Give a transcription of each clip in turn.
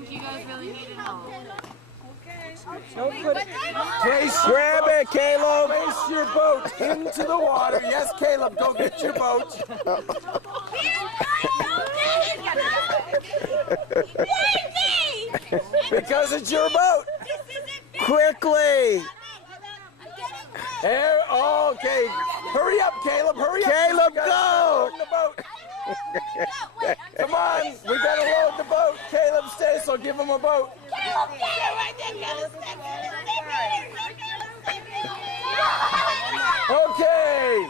think you guys really need it all. Grab it, Caleb. Place your boat into the water. Yes, Caleb, go get your boat. Because it's your boat. Quickly. Here, okay. Hurry up, Caleb. Hurry up. Caleb, go. The boat. Come on, we gotta load the boat. Caleb, Stassels, give him a boat. Caleb, get it right there. Okay,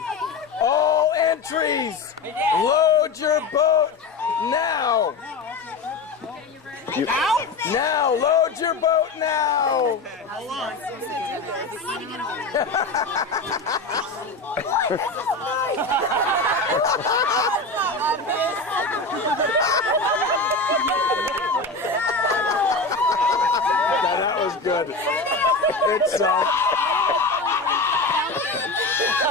all entries, load your boat now. Now, load your boat now. That was good. It's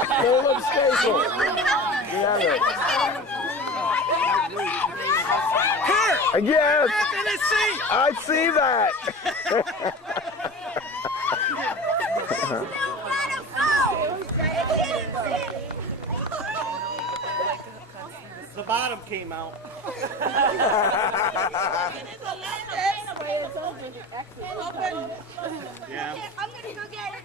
Caleb Stassels. Here! Yes! I see that! The bottom came out. Yeah. I'm gonna go get it.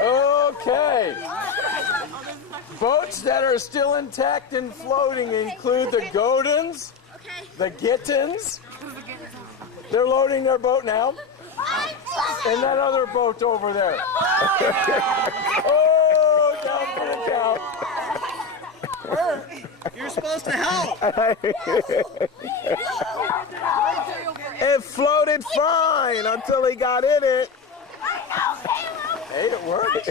Okay. Boats that are still intact and floating include the Godins, the Gentits. They're loading their boat now. And that other boat over there. Oh, down for the count. You're supposed to help. It floated fine until he got in it. Hey, it worked.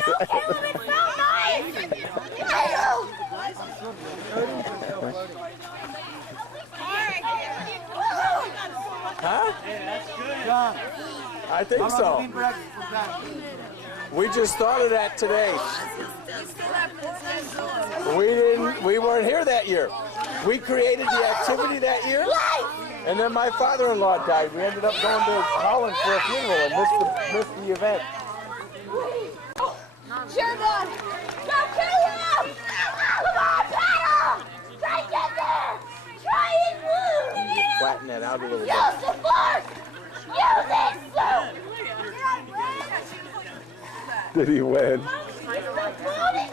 Huh? I think so. We just thought of that today. We weren't here that year. We created the activity that year, and then my father-in-law died. We ended up going to Holland for a funeral and missed the event. Sure, God. Go, Caleb! Come on, paddle! Try and get there! Try and move! Flatten that out a little bit. Use the force! Use it, Sue! Did he win? He's still floating!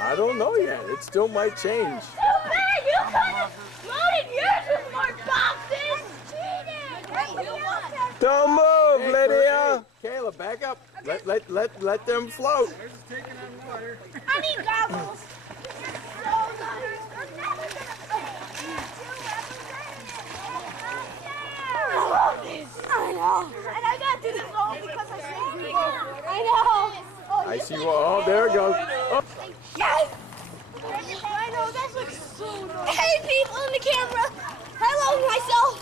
I don't know yet. It still might change. Too bad! You could have loaded yours with more boxes! Cheating! Don't move, Lydia. Caleb, back up. Let them float. I need goggles! I know. And I got to do this all because I saved people. I know. I see. Oh, there it goes. Oh. Yes! I know, that looks so nice. Hey, people in the camera. Hello, myself.